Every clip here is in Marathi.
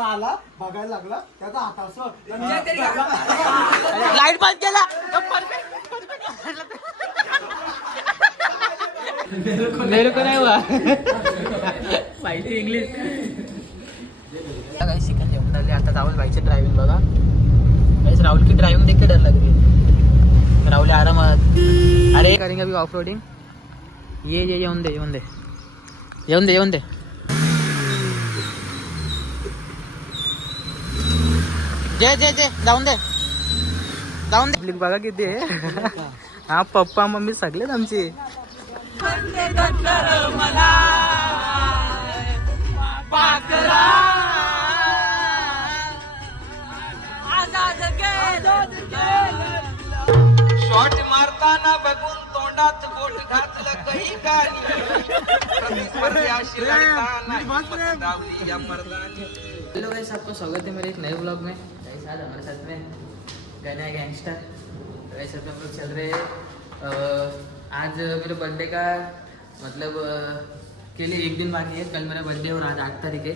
आला बघायला लागला त्याचा हात असं लाईट बंद केला. मेरे को नहीं हुआ. माहिती इंग्लिश. काही शिकन जेवण झाले आता. राहुल भाईची ड्रायव्हिंग बघा. गाइस राहुल की ड्राइविंग देख के डर लग रही है. राहुल आरामात. अरे करेंगे अभी ऑफ रोडिंग. ये येऊन दे येऊन दे येऊन दे येऊन दे. जे जे जे जाऊन दे जाऊन दे. बघा किती आहे. हा पप्पा मम्मी सगळेच आमची. शॉट मारताना बघून तोंडात बोट घातलं काही गाणी. प्रतिस्पर्ध्याशी लढताना हिम्मत दावली या मर्दानी. हेलो गाइस, आपका स्वागत है मेरे एक नए ब्लॉग में. गाइस आज हमारे साथ में गाना है गैंगस्टर. गाइस हम लोग चल रहे हैं. आज मेरे बर्थडे का मतलब के लिए एक दिन बाकी है. कल मेरा बर्थडे और आज 8 तारीख है.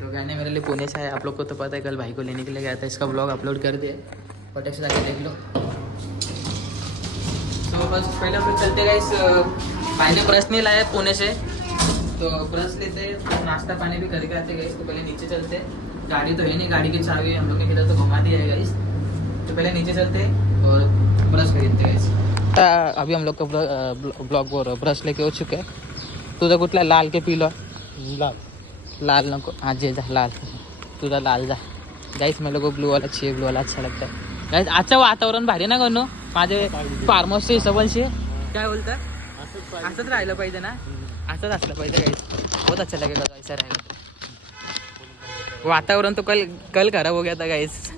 तो गाने मेरे लिए पुणे से आए. आप लोग को तो पता है, कल भाई को लेने के लिए गया था. इसका ब्लॉग अपलोड कर दिया. फटाक से जाके देख लो. तो बस पहले हम लोग चलते गाइस. भाई ने ब्रश नहीं लाया पुणे से, तो ब्रश लेते नाश्ता पानी भी करके आते गाइस. तो पहले नीचे चलते. गाड़ी तो है नहीं, गाड़ी की चाबी हम लोग ने किधर तो घुमा दिया है गाइस. तो पहले नीचे चलते और ब्रश खरीदते गाइस. अभी हम लोग का ब्लॉग और ब्रश लेके हो चुके हैं. तुझा कुठला लाल के पिलो? लाल नको. हाँ जे जा लाल. तुझा लाल जा गाइस. मेरे को ब्लू वाला चाहिए. ब्लू वाला अच्छा लगता है गाइस. आजचं वातावरण भारी ना गणू. माझे फार्म हाऊसचे हिशोबांशी काय बोलतं. असंच राहिलं पाहिजे ना. असंच असलं पाहिजे गाइस. बहुत अच्छा लगेगा ऐसा रहेगा. वातावरण तो कल खराब हो गया था गाइस.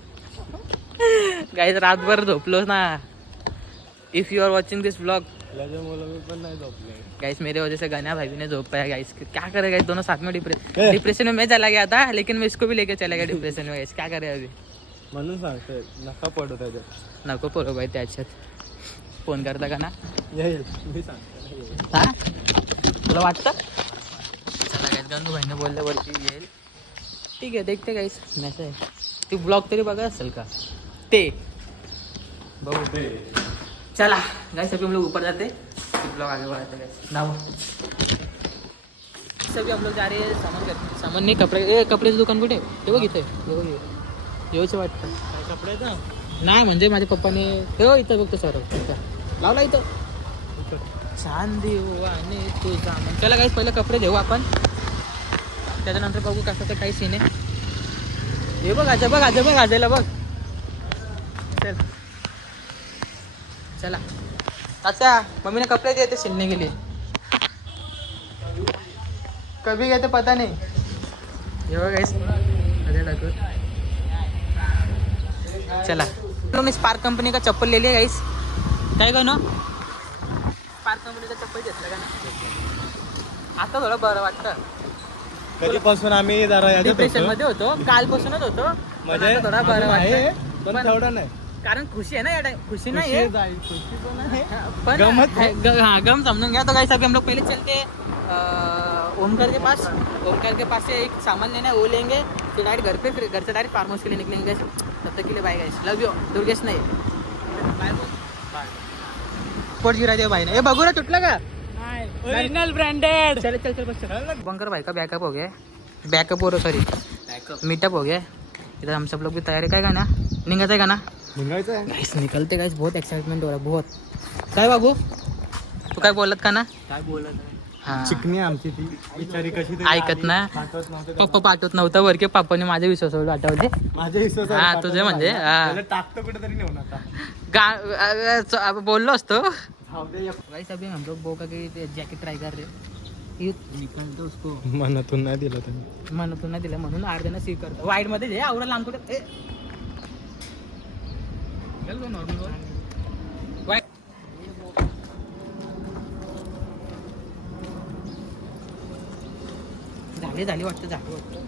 गाइस रातभर झोपलो ना. If you are watching this blog guys, मेरे वजह से गन्या भाई भी नहीं झोप पाया गाइस. क्या करे गाइस, दोनों साथ में डिप्रेशन में. मैं चला गया था लेकिन मैं इसको भी लेके चला गया डिप्रेशन में गाइस. क्या करे अभी. म्हणून सांगतोय नका पडू त्याच्यात. नको पडू भाई त्याच्यात. फोन करता का ना. येईल मी सांगतो. हा तुला वाटतं. चला गाइस, गणू भाईने बोलल्यावरती येईल. ठीक है देखते गाइस. मैसे आहे तू ब्लॉग तरी बघा असेल का ते बघू. चला गाइस, अभी हम लोग ऊपर जाते. ब्लॉग आगे बढ़ाते गाइस. नाव सभी हम लोग जा रहे हैं सामान नाही. कपड्याचं दुकान कुठे ते बघ इथे. येऊचं वाटतं कपड्याचा नाही म्हणजे माझ्या पप्पाने हो इथं बघतो सर लावला इथं. चांदी आणि तुझा. चला गाइस पहिले कपडे घेऊ आपण. त्याच्यानंतर बघू कसं ते काही सीन आहे. हे बघ आजा बघ आजा बघ आजायला बघ. चल चला. अच्छा मम्मी ने कपड़े दिए थे सिलने के लिए. कभी गए थे पता नहीं. ये बघ गाइस अरे लागू. चला लोग ने स्पार्क कंपनी का चप्पल ले लिया गाइस. काय का ना स्पार्क कंपनीचा चप्पल घेतलं का ना. आता थोडं बरं वाटतं. कधीपासून आम्ही जरा डिप्रेशन मध्ये होतो. कालपासूनच होतो. म्हणजे थोडा बरं आहे वाटतं. पण तेवढं नाही. कारण खुशी आहे ना या टाइम. खुशी नाही आहे खुशी पण आहे. पण गमत है. हाँ गम समझूंगा गया. तो गाइस अभी हम लोग पहले चलते ओमकार के पास. ओमकार के पास से एक सामान लेना है, वो लेंगे. फिर डायरेक्ट घर पे, फिर घर से डायरेक्ट फार्म हाउस के लिए निकलेंगे. तब तक के लिए bye guys. Love you. Durgesh नाही बाय बाय. पोट गिरा दिया भाई ने. ये बघू ना तुटला का. Original branded. चल चल चल बस. बंकर भाई का बैकअप हो गया. बैकअप हो रहा सॉरी मीटअप हो गया. इधर हम सब लोग भी तैयारी. काय गाना निघायचं आहे का ना. निघायचं आहे गाइस निकलते गाइस. बहुत एक्साइटमेंट हो रहा है बहुत. काय बाबू तू काय बोलत का ना. काय बोलत हा चिकनी आमची ती बिचारी कशी तरी ऐकत ना. पाठवत नव्हतं. पप्पा पाठवत नव्हतं वरके. पप्पाने माझ्या विश्वासावर पाठवते. माझ्या विश्वास हा तुझे म्हणजे टाकतो कुठेतरी नेऊन आता. बोललो असतो. जाऊ दे. गाइस अभी हम लोग बोका के जैकेट ट्राई कर रहे हैं. ये निकलतो उसको. मनातून नाही दिलं त्यांनी. म्हणून नाही दिलं म्हणून अर्ध्यानं सी करतो. वाईट मध्ये जे आवडा लांब कुठे नॉर्मल वाईट. झाली वाटतं झाली वाटतं.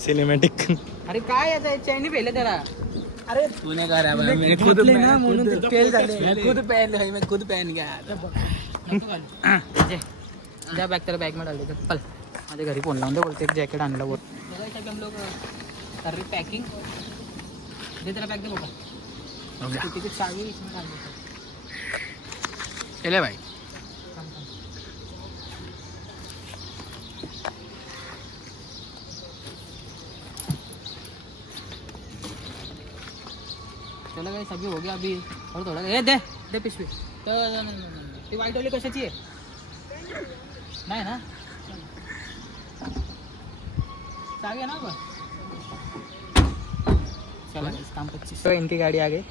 सिनेमॅटिक. अरे काय याचा चैनी पेले त्याला. अरे तूने करा मैं खुद ना म्हणून ते फेल झाले. मैं खुद पहन गया. जा बॅग त्याला बॅग मध्ये डाल. पल माझ्या घरी फोन लावून दे, बोलते एक जॅकेट आणलं बोल. हम लोग कर रहे पैकिंग. दे तेरा बैग दे बाबा. किती चावी इसमें डाल दो. चले भाई. चलो भाई सभी हो गया अभी और थोड़ा. ए दे दे पिशवी. तर ती वाईट वाली कशाची आहे. नाही ना चावी है ना बस. चलो इस काम 25. तो इनकी गाड़ी आ गई.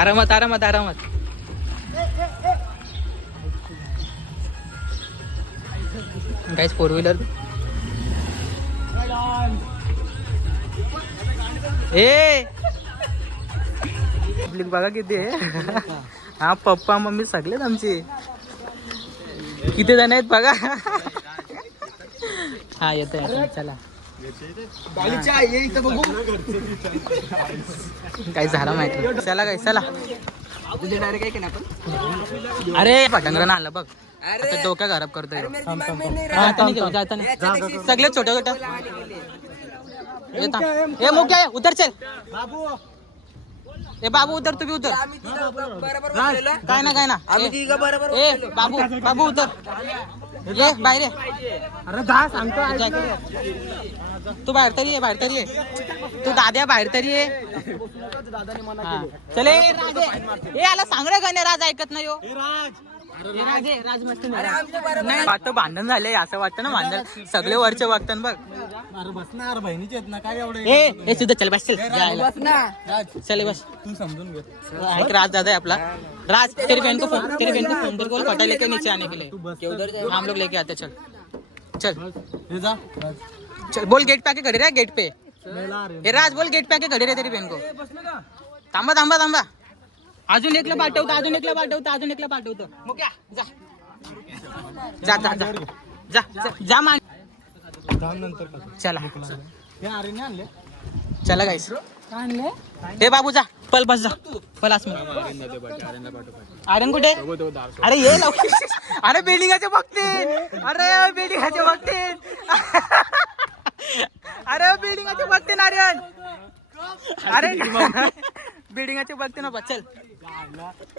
आरामात आरामात आरामात. Guys 4 wheeler. ए पब्लिक बघा किती आहे. हा पप्पा मम्मी सगळेच आमचे. किती जण आहेत बघा. हा येतोय चला. काही झालं माहिती. चला काय चला. अरे पटंगण आणलं बघ. आता डोक्या खराब करतोय. सगळे छोट्या छोट्या. ए मुख्य उतर चल. ए बाबू उतर. तुम्ही उतर. काय ना ए बाबू बाबू उतर. ये बाहेर ये. अरे जा सांगतो. तू बाहेर तरी ये. तू दाद्या बाहेर तरी ये. चले राज. ए आला सांग रे गणे. राज ऐकत नाही हो. राज मस्त नाही वाटतं. भांडण झाले असं वाटतं ना. भांडण सगळे वरचे वागतात बघ. अरे बस ना. अरे बहिणीचे आहेत ना काय एवढे. ए सुद्धा चल बस. चल बस. तू समजून घे. एक राज दादा है अपना. राज तेरी बहन को फोन कर. बोल फटा लेके नीचे आने के लिए. हम लोग लेके आते. चल हे जा. चल बोल गेट पे आके खड़े रहे. गेट पे हे राज बोल गेट पे आके खड़े रहे तेरी बहन को. थांबा. अजून एकला पाठवतो. मुक्या जा मान. नंतर चला हे आर्यने आणले. चला गाईस. हे बाबू जा. पल बस जा. पल आसमी. आर्यन कुठे. अरे ये लवकर. अरे बिल्डिंगाचे बघते. अरे बिल्डिंगाचे बघते आर्यन. अरे बिल्डिंगाचे बघते ना. चल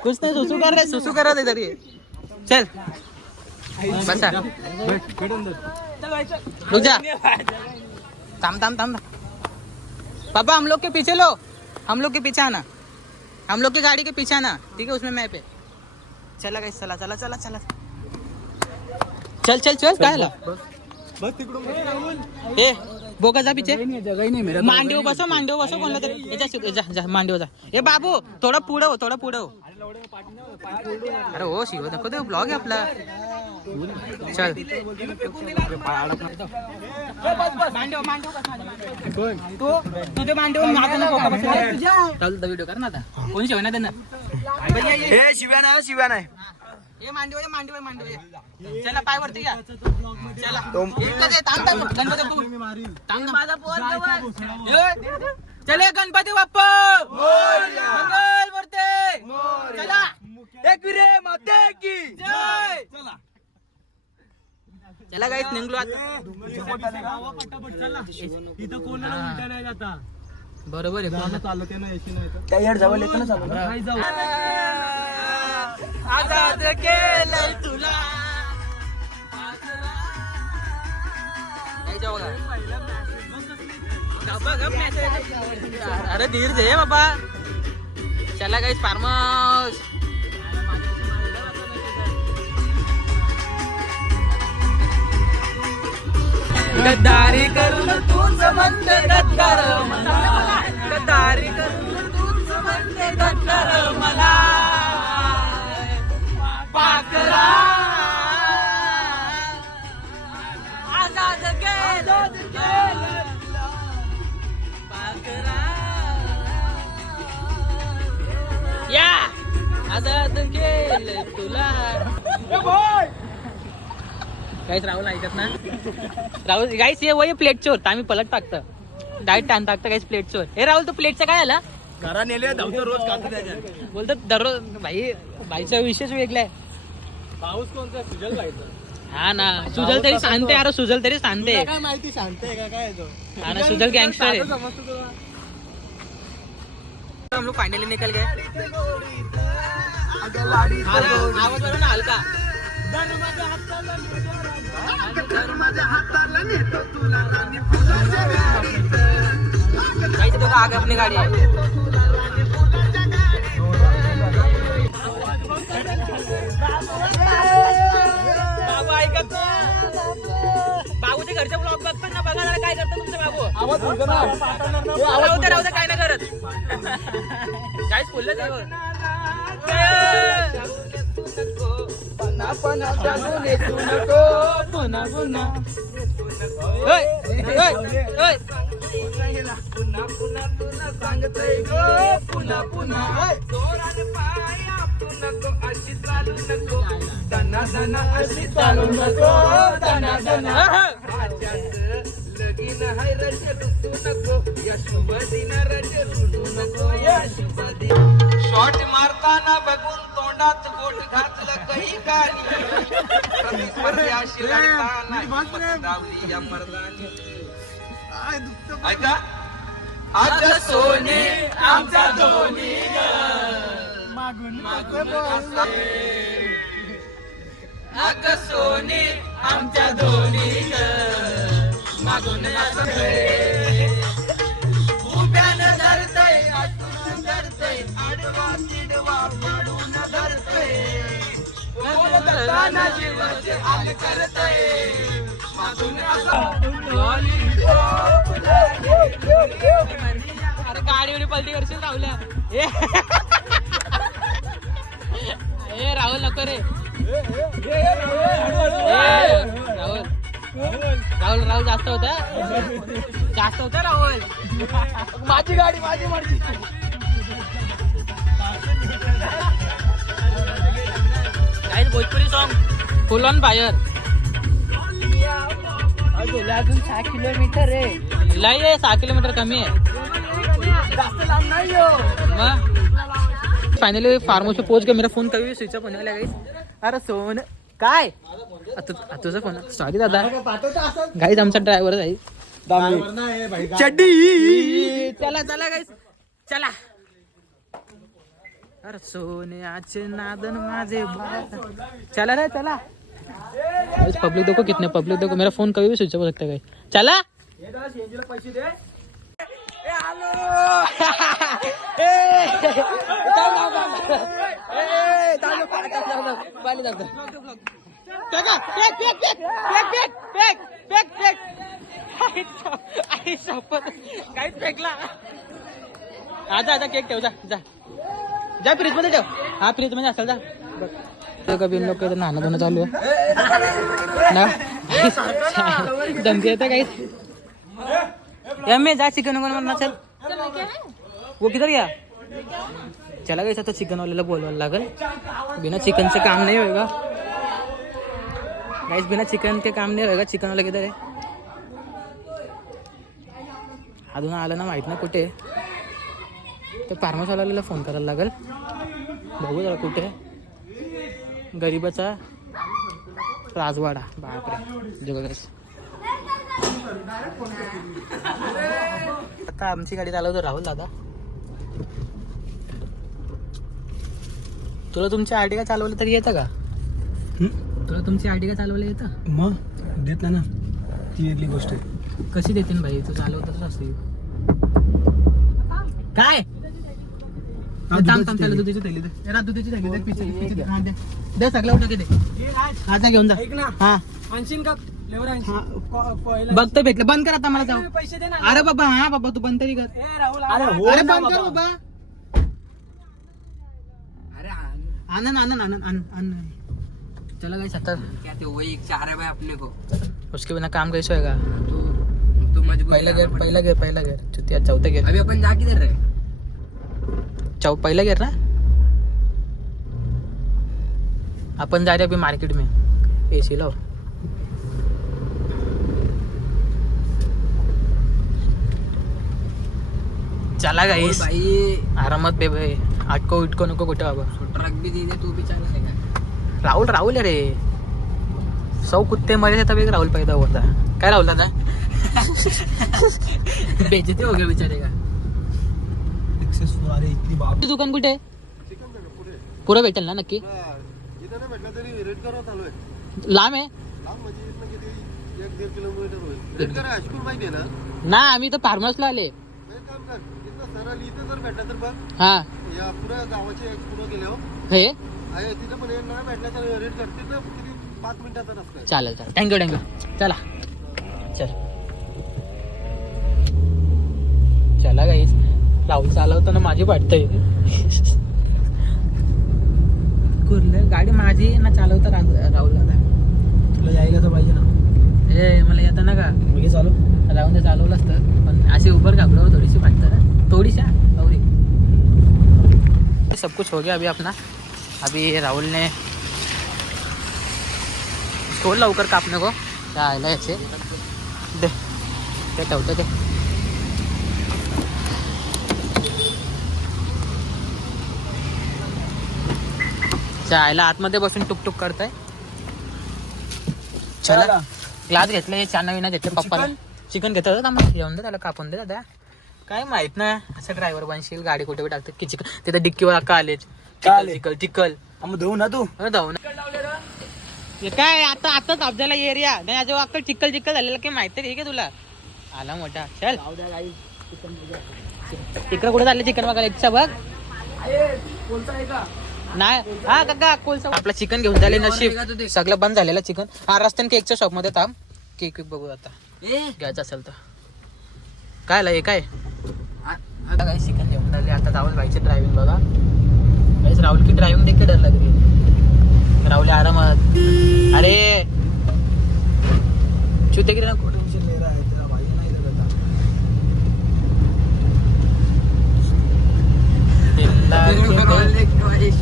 कुछ नाही. सुसू कर रहे तरी. चल बसा. रुक जा. थांब. पापा हम लोग के पीछे लो. हम लोग के पीछे आना. हम लोग की गाड़ी के पीछे आना. ठीक है उसमें मैप है. चला गाइस. चला चल काय झालं. बस तिकडून. ए बोका जा पीछे. मांडीव बसो कोणला तरी. जा मांडीव जा. ए बाबू थोडा पुढं हो. अरे हो शिव नको ते ब्लॉग आहे आपला. चल तुझे मांडीव व्हिडिओ कर ना. आता कोणी शिवाय त्यांना. शिव्या नाही. ये मांडीव. चला पाय वरती घ्या. चला चले गणपती बाप्पा मंगल मूर्ती. चला चला गाईस निघलो आता. इथं कोणाला उलट्या नाही जाता. बरोबर आहे. चालत ना एसी नाही तर. त्या जवळ येतो ना. आजाद केलंय तुला. अरे धीर दे बाबा. चला गाईस फार्म हाऊस. गद्दारी करून तूच म्हणते गद्दार मला. गद्दारी करून तूच म्हणते गद्दार मला. पाकरा आजाद केलं पाकरा. आजाद केलं तुला. गाईस राहुल ऐकत ना. राहुल गाईस ये वय प्लेट चोर आम्ही पलट टाकतं डायरेक्ट टान टाकतं गाईस प्लेट चोर. हे राहुल तू प्लेटचं काय आला घरा नेले धावतो रोज खातो त्याच्यात. बोलतो दररोज भाई भाईचा विशेष वेगळा आहे. पाऊस कोणता सुजल व्हायचं. हा ना सुजल तरी सांगते अरे सुजल तरी सांगते. काय माहिती शांत आहे का काय तो. हा ना सुजल गँगस्टर आहे. समजतो तुला. हम लोग फाइनली निकल गए. आवाज बघा ना हलका. गाइस देखो आगे अपनी गाड़ी है. बाबू ऐकत ना. बाबूच्या घरचे ब्लॉग बघतात ना. बघा जरा काय करतो तुमचे बाबू. आवाज बोलतो ना. राहू दे काय नाही करत. काहीच बोललं शॉट मारताना बघून तोंडात बोट घातलं काही कानी प्रतिस्पर्ध्याशी लढताना हिंमत दावली या मर्दानी. ऐका आज सोने आमचा धोनी मागून अग सोने आमच्या धोनी मागून उभ्यानं धरतय आतून धरतय आडवा तिडवा पडून धरतय बोलताना जीवाचे आग करतय मागून अरे गाडीवर पलटी करशील राहुल्या. ए राहुल नको रे. राहुल राहुल राहुल जास्त होता राहुल. माझी गाडी माझी मर्जी. Guys Bhojpuri song full on fire. अजून 6 किलोमीटर आहे. लय आहे 6 किलोमीटर कमी आहे. जास्त लांब नाही हो. मग फायनली फार्म हाऊस पे पोहोच गए. मेरा फोन कभी स्विच ऑफ होने वाला है गाइस. अरे सोन काय तुझा फोन सॉरी दादा. गाइस आमचा ड्रायव्हर आहे. चड्डी. चला चला गाइस चला. अरे सोन्याचे नादन माझे चला रे चला. पब्लिक देखो कितने पब्लिक देखो. मेरा फोन कभी भी स्विच ऑफ हो सकता है. चला पैसे दे. काहीच फेकला. आजा आजा केक ठेव. जा जा जा फ्रीज मध्ये ठेव. हा फ्रीज मध्ये असेल. जा कभी इन लोग नहाना धोना चालू है ना. धमकी येते काही मैं जा चिकन वगैरह चल. वो किधर गया. चला गया तो चिकन वाले बोलवा लागल. बिना चिकन से काम नहीं होगा गाइस. बिना चिकन के काम नहीं होगा. चिकन वाला किधर है. अजून आलं ना माहित ना कुठे. तर फार्म हाऊस वाल्याला फोन करायला लागल. बघू जरा कुठे. गरीबाचा राजवाडा. बापरे जगस. आता आमची गाडी चालवतो राहुल दादा. तुला तुमची आर्टिका चालवलं तरी येतं का. तुला तुमची आर्टिका चालवलं येतं. मग देत ना. ती वेगळी गोष्ट आहे. कशी देते भाई. तू चालवतच असते काय. थांब थांब त्याला दुधीची थैली दे. जरा दुधीची थैली दे. पिचे हा दे दे सगळं उठा दे. हा जा घेऊन जा. हा आणशीन का बघतो भेटलं. बंद कर आता मला जाऊ. पैसे दे ना. अरे बाबा हा बाबा तू बंद तरी कर. अरे बंद कर बाबा. आनंद आनंद आनंद आनंद. चला गाइस आता क्या थे वही एक चाह रहा है भाई अपने को. उसके बिना काम कैसे होएगा. तू मजबूर पहिला गेअर चुतिया. चौथा गेअर. अभी अपन जा किधर रहे. पहिला गेअर ना. अपन जा रहे अभी मार्केट में, AC लो। चला गाइस भाई आरामात बे भाई, अटको इटको नको कुठे बाबा. ट्रक भी दे दे तू भी चला राहुल अरे 100 कुत्ते मरे थे तब एक राहुल पैदा हुआ था. काय राहुल दादा बेइज्जती हो गया बेचारे का. सक्सेसफुल. अरे इतनी बाप. दुकान कुठे आहे? पुरं भेटेल ना नक्की? लांब आहे ना. आम्ही तर फार्मर्सला आले. हा हे चालेल थँक्यू चला चल. चला गाईस, राहुल चालवताना माझी वाटतंय कुर्लं गाडी माझी ना चालवता राहुल दादा. तुला यायला तर पाहिजे ना. ए मला येतं ना का मुलगी चालू. राहून ते चालवलं असतं, पण अशी उबर घाबरवर थोडीशी वाटतं ना, थोडीशा अवरी. सब कुछ हो गया अभी अपना. अभी राहुल ने सोड लवकर कापने को आयला याचे दे ते ठेवतं ते. आयला आतमध्ये बसून टुकटुक करताय. चला ग्लास घेतले, चहा विना घेतले पप्पाला. चिकन घेतात का मग येऊन दे त्याला कापून दे दादा. काय माहित ना असं ड्रायव्हर बनशील, गाडी कुठे टाकतात की चिकन तिथे डिक्कीवर अक्का आले चिकल मग धुवू ना तू. धावून काय आता आताच अफजाला एरिया नाही जेव्हा अक्कल चिकल झालेला काही माहिती आहे का तुला. आला मोठा चल तिकडे कुठे चालले चिकन बघायला इच्छा बघ नाही. हा काका कोलसा आपला चिकन घेऊन झाले नशीब सगळं बंद झालेलं चिकन. हा रस्त्याने केकच्या शॉप मध्ये थांब केक बघू आता घ्यायचं असेल तर. काय आला हे काय काही चिकन घेऊन झाले. आता राहुल भाईचे ड्रायव्हिंग बघा गाइस. राहुल की ड्रायव्हिंग देख के डर लग रही है. राहुल आरामात. अरे चुते की ना टेंशन ले रहा है तेरा भाई नहीं लगता.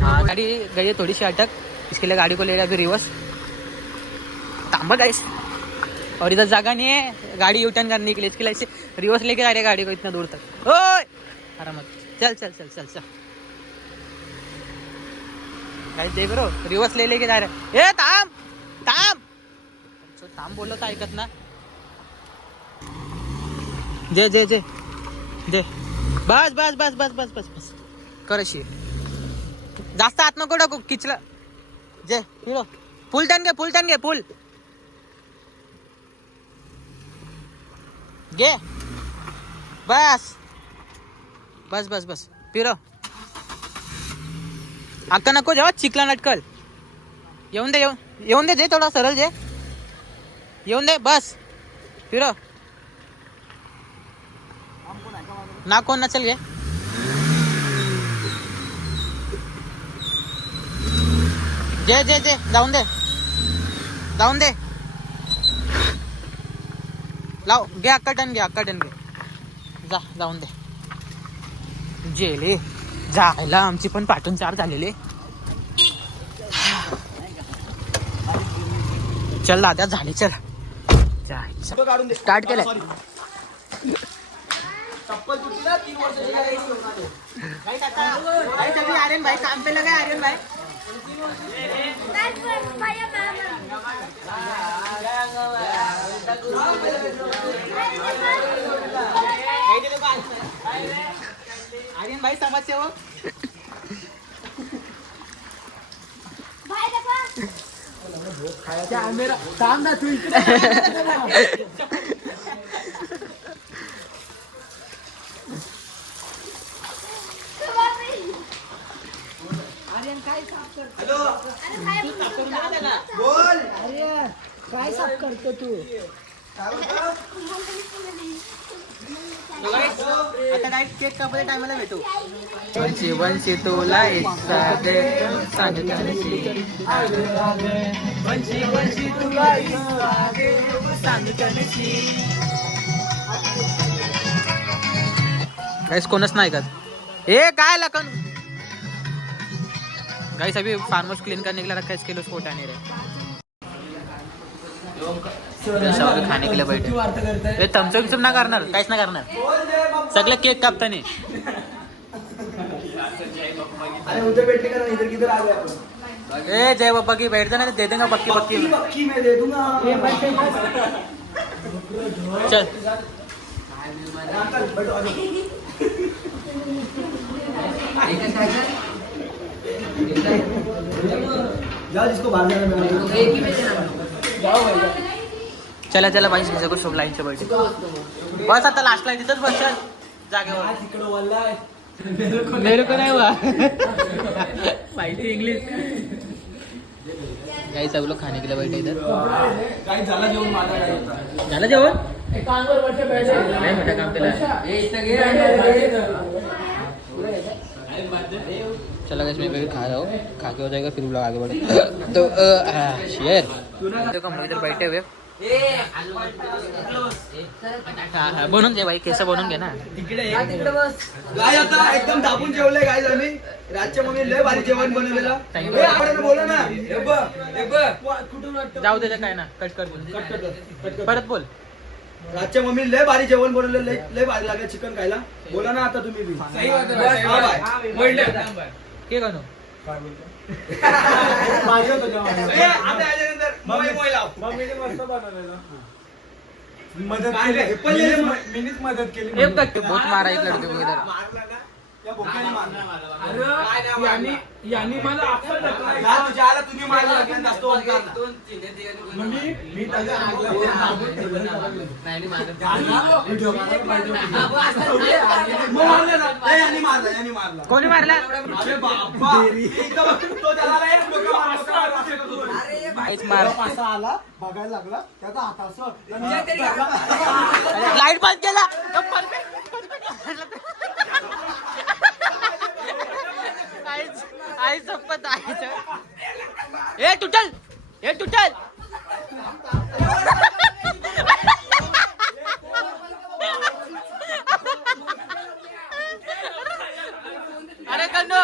हाँ गाड़ी गई है थोड़ी सी अटक, इसके लिए गाड़ी को ले रहा है अभी रिवर्स. तांबा गाइस और इधर जगह नहीं है गाड़ी यू टर्न करने के लिए, इसके लिए इसे रिवर्स लेके जा रहे गाड़ी को इतना दूर तक. ओए आराम चल चल चल चल चल गाइस देख रो रिवर्स लेके जा रहे. ए थांब थांब थांब बोललो तर ऐकत ना. जे जे जे जे बस बस बस बस बस बस बस कर अशी. जास्त आत नको टाकू किचलं. जे हिरो फुल टन घे फुल घे. बस बस बस बस फिरो. अक्का नको जेव्हा चिकला नटकल. येऊन दे जे थोडा सरळ जे येऊन दे बस फिरो ना कोण नचल घे. जे जे जे जाऊन दे लाव घे अक्का टन घे जा जाऊन दे. जेले जायला आमची पण पाठून 4 झालेले. चल दादा झाले चल स्टार्ट केलंय. आर्यन भाई काम पे लगा. आर्यन भाई आर्यन भाई समाजसेवक. कॅमेरा थांब ना तू इकडे. आर्यन काय साफ करतो. बोल आर्यन काय साफ करतो तू. आता डायरेक्ट केक कापायच्या टायमाला भेटू. वंशी तुला वंशी तुला काहीच कोणच नाही का. हे काय लकन गाइस अभी फार्म हाउस क्लीन करने के लिए रखा है, इसके लिए उसको उठाने रहे। सगळे खाने के लिए बैठे, हे चमचम ना करणार, काहीच ना करणार, सगळे केक कापताना। अरे उधर बैठने का ना, इधर किधर आ गए अपन। ए जय बाबा की बैठ जाना, दे देंगे पक्की पक्की पक्की मैं दे दूंगा। चल बैठो आ जाओ। जाओ जिसको बाहर जाना है जाओ भाई। चला चला भाई, सगळं शुभ लाईनच्या बैठे बस, आता लास्ट लाईन तिथंच बस जागेवर। तिकडे वल्ला आहे मेरे को नहीं हुआ फाइटी इंग्लिश। गाइस सब लोग खाने के लिए बैठे इधर। गाइस झाला जेवण माझा काय झालं जेवण? नाही मोठा काम केलं। चला गाइस मैं भी खा रहा हूँ, खा के हो जाएगा फिर लोग आगे बढ़े। तो शेयर देखो हम इधर बैठे हुए। हाँ बनवून घे भाई, केस बनवून घे ना। गाय आता एकदम दाबून जेवले गाय आम्ही। रातच्या मम्मी लय भारी जेवण बनवलेलं। ए आपण बोला ना, हे बघ कुठून वाटतं, जाऊ दे काय ना, कट कर परत बोल। रातच्या मम्मी लय भारी जेवण बनवलेलं, लय भारी लागलं चिकन खायला। बोला ना आता तुम्ही बी। सही बात है। के करू काय बोलतो माझ्या होतं जेवण। ए आता याच्यानंतर मोय लाव। मम्मीने मस्त बनवलेलं, मदत केली, पहिले मीनीच मदत केली। एक तक बहुत मारा एक लड़के को इधर। मारला ना त्या बोक्याने मारला। अरे यानी मला आपण ना तुझ्या आला, तुम्ही मारला लागला जास्त ओंकार ना। मम्मी मी त्याच्या नाही मारत। व्हिडिओ यानी मारला कोणी मारला? अरे बाबा एकदम तो त्याला रे डोका काहीच मार पासा आला, बघायला लागला त्याचा हात असं लाईट बंद केला। आई संपत आहे। ए टुटल, ए टुटल। अरे कन्नो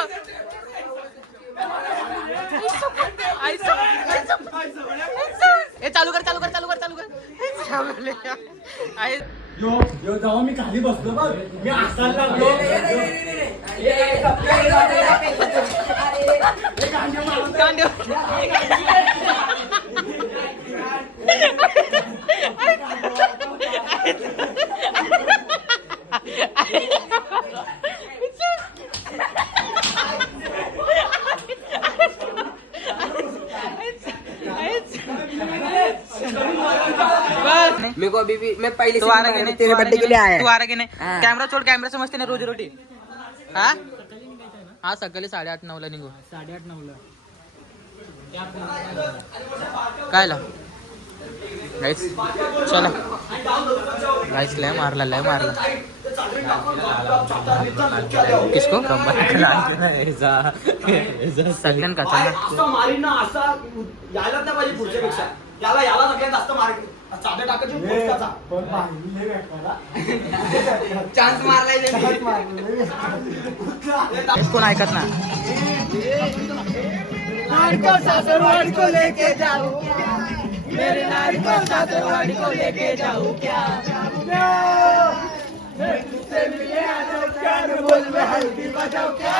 ए चालू कर चालू कर चालू कर चालू कर। आई यो जेव्हा मी खाली बसलो बघ, मी हसायला लागलो। कांदे मेरे को अभी भी, मैं पहले तू आ रहा कि नहीं? तेरे बर्थडे के लिए आया तू आ रहा कि नहीं? कॅमेरा सोड, कॅमेरा समजते ना रोजी रोटी। हा हा सकाळी 8:30-9ला निघू। 8:30-9ला काय ला गाइस चला गाइस, लय मारला किसको सगळ्यां का असं मारीन ना, असा यायलाच नाही पाहिजे पुढच्यापेक्षा। याला सगळ्यात जास्त मार साध्या टाकायची पोटकाचा चान्स मारलाय कोण ऐकत ना। सासरवाड़ी को लेके जाऊं क्या, मेरे नारी को सासरवाड़ी को लेके जाऊं क्या, मैं तुझसे मिले आ जाऊं क्या, बोल में हल्दी बजाऊं क्या,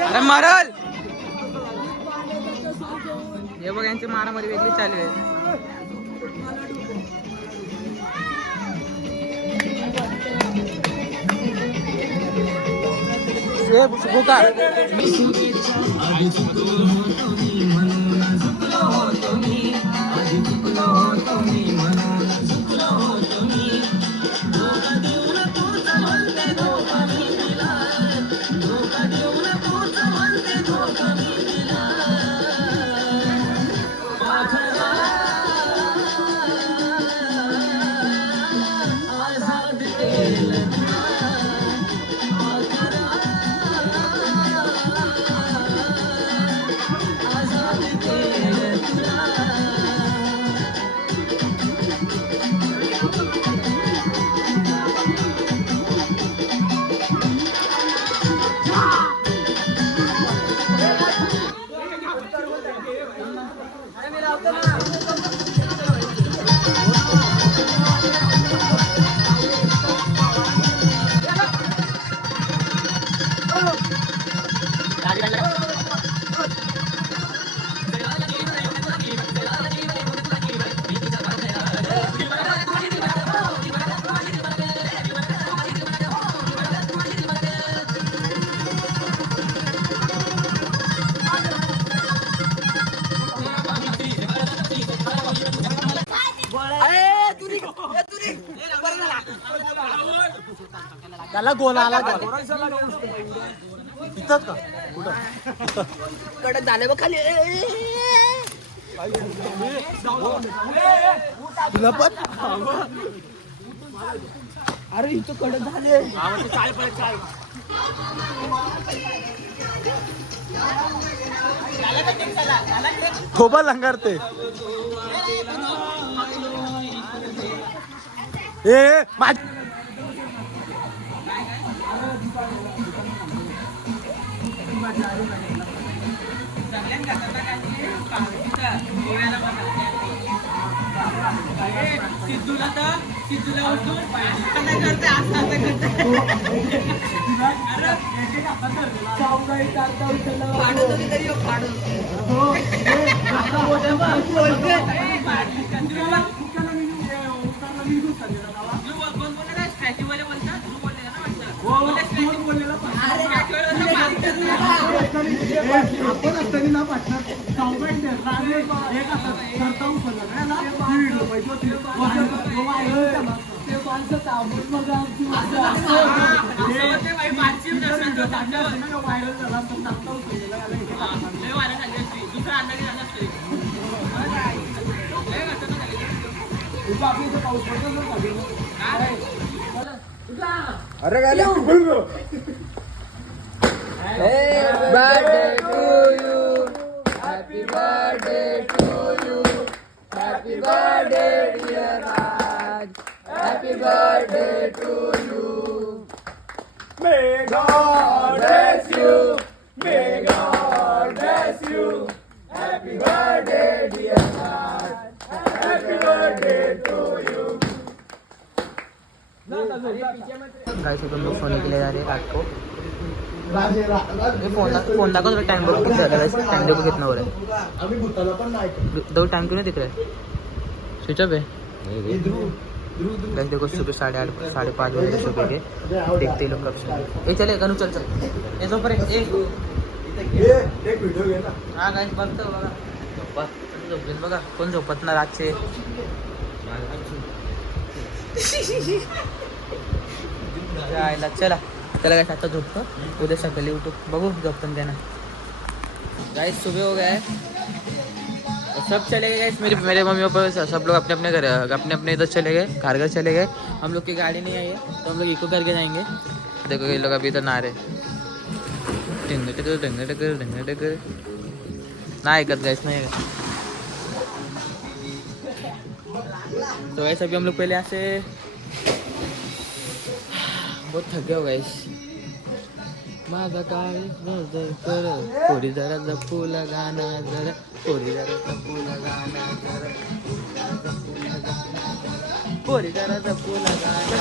अरे मरल हे बघ, यांची मारामारी वेगळी चालू आहे। त्याला गोल आला इथंच का कुठं कडक झालं बघ खाली तुला पण अरे इथं कडक झाले थोबा लंगारते ए माझ आपण असताना ना पाठणार अरे काय birthday to you, happy birthday to you, happy birthday dear Raj, happy birthday to you. May God bless you, may God bless you, happy birthday dear Raj, happy birthday to you. Guys तुम लोग सोने के लिए जा रहे हैं रात को फोन दाखव थोड़ा टाइम कितना झाला गाइस टाइम देखो कितना हो रहा है आम्ही भूताला पण नाही दो टाइम क्यों नहीं दिख रहा है स्विच ऑफ है गाइस देखो सुबह 8:30 5:30 बजे सुबह के देखते लोग कब से ए चले कनु चल चल ए जो पर एक व्हिडिओ घे ना हा गाइस बघतो बघा झोपत बघा कोण झोपत ना रातचे जायला चला चला गाइस आता झोपतो उद्या सकाळी उठू बघू झोपतो त्यांना गाइस सुबह हो गया है सब चले गए गाइस मेरे मम्मी पापा सब लोग अपने अपने घर अपने इधर चले गए घर चले गए हम लोग की गाड़ी नहीं आई है तो हम लोग इको करके जाएंगे देखो ये लोग अभी इधर नहा रहे ढंग ना ऐकत गाइस नाही ऐकत तो वैसे अभी हम लोग पहले ऐसे बहुत थक गए हो गाइस माझा काय कर पोरी जरा जपू लगाना जरा पोरी जरा जपू लगाना जरा पोरी जरा जपू लगाना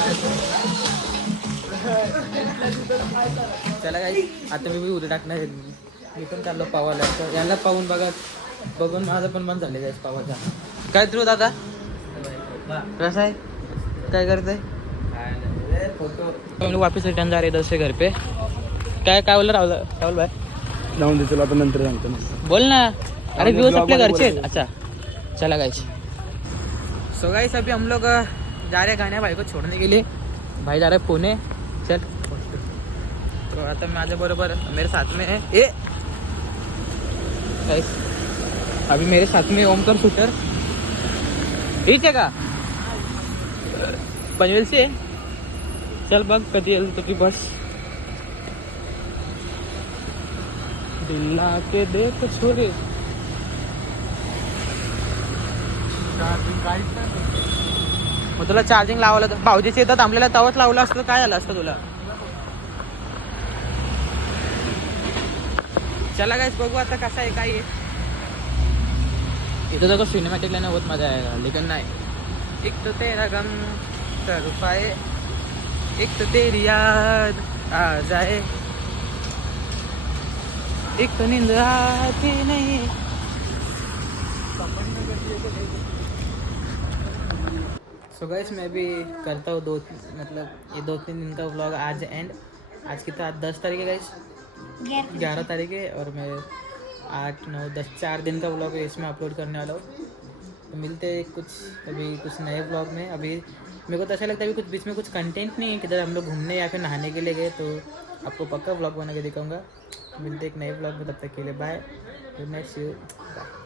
चला गाइस आता मी उद्या टाकणार मी पण चाललो पावाला तर यांना पाहून बघून माझं पण मन झाले जायचं पावाचा काय तू दादा कसं आहे काय करते हम लोग वापस रिटर्न जा रहे इधर से घर पे काय बोल रहा राहुल भाई जाऊन दे तुला आता नंतर सांगतो ना बोल ना अरे व्यूअर्स अपने घर से अच्छा चला गाइस सो गाइस अभी हम लोग जा रहे हैं गाने भाई को छोड़ने के लिए भाई जा रहे हैं पुणे चल तो आता माझ्या बरोबर मेरे साथ में है ए गाइस अभी मेरे साथ में ओमकर शूटर ठीक है का पनवेल से चल बघ कधी येईल तुझी बस दिल्ला के देख छोरे मग तुला चार्जिंग लावलं तर भाऊजीचे येतात थांबलेला तवच लावलं असतं काय झालं असतं तुला चला गाइस बघू आता कसा आहे काय आहे इथं जर सिनेमॅटिक लाईन होत मजा आएगा लेकिन नाही एक तो तेरा गम कर पाए एक तो तेरी याद आ जाए एक तो नींद आती नहीं। सो गाइस मैं भी करता हूँ मतलब ये 2-3 दिन का व्लॉग आज एंड। आज की तो आज 10 तारीख है गाइस, 11 तारीख है और मैं 8, 9, 10 4 दिन का व्लॉग है इसमें अपलोड करने वाला हूँ। तो मिलते हैं कुछ नए व्लॉग में। अभी मेरे को तो ऐसा लगता है अभी कुछ बीच में कुछ कंटेंट नहीं है, किधर हम लोग घूमने या फिर नहाने के लिए गए, तो आपको पक्का व्लॉग बना के दिखाऊंगा। मिलते एक नए व्लॉग में, तब तक के लिए bye, good night, see you, bye.